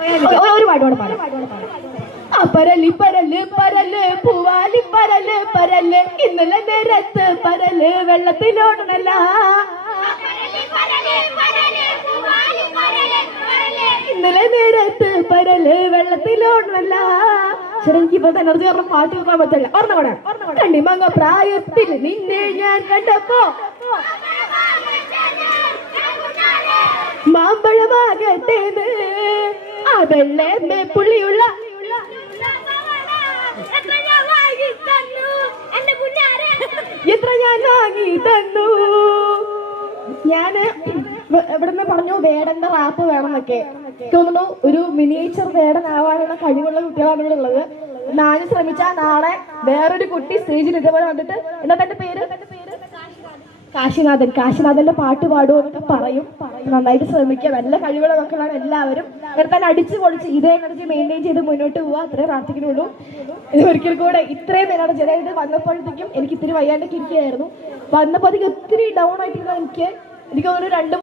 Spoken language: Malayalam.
ഒരു പാട്ടോടെ പാടാം. പരല് പരല് പരല് പൂവാലി പരല് പരല് ഇന്നലെ നേരത്ത് പരല് വെള്ളത്തിലോടണല്ല. ഇന്നലെ നേരത്ത് പരല് വെള്ളത്തിലോടണല്ല. ശരി, എനിക്കിപ്പോ എനർജി പറഞ്ഞ പാട്ട് കേൾക്കാൻ പറ്റില്ല. ഓർമ്മ കണ്ണിമങ്ങ പ്രായത്തിൽ നിന്നെ ഞാൻ കണ്ടപ്പോ മാമ്പഴമാകട്ടേന്ന് ആ വെള്ളേ പുള്ളിയുള്ള എത്ര ഞാൻ വാങ്ങി തന്നു. ഞാന് ഇവിടുന്ന് പറഞ്ഞു വേടന്റെ റാപ്പ് വേണമെന്നൊക്കെ. തോന്നുന്നു ഒരു മിനിയേച്ചർ വേടനാവാനുള്ള കഴിവുള്ള കുട്ടികളാണ് ഇവിടെ ഉള്ളത്. ഞാൻ ശ്രമിച്ചാൽ നാളെ വേറൊരു കുട്ടി സ്റ്റേജിൽ ഇതേപോലെ വന്നിട്ട് എന്താ തന്റെ പേര് കാശിനാഥന്റെ പാട്ട് പാടുമോ എന്നൊക്കെ പറയും. നന്നായിട്ട് ശ്രമിക്കുക. നല്ല കഴിവുള്ള മക്കളാണ് എല്ലാവരും. ഇവരെ തന്നെ അടിച്ചു പൊളിച്ച് ഇതേ എനർജി മെയിൻറ്റെയിൻ ചെയ്ത് മുന്നോട്ട് പോവുക. അത്രേ പ്രാർത്ഥിക്കുന്നുള്ളൂ. ഇത് ഒരിക്കൽ കൂടെ ഇത്രയും എനർജി, അതായത് വന്നപ്പോഴത്തേക്കും എനിക്ക് ഇത്തിരി വയ്യാണ്ടൊക്കെ ഇരിക്കുകയായിരുന്നു. വന്നപ്പോഴത്തേക്കും ഒത്തിരി ഡൗൺ ആയിട്ടിരുന്ന എനിക്ക് തോന്നുന്നു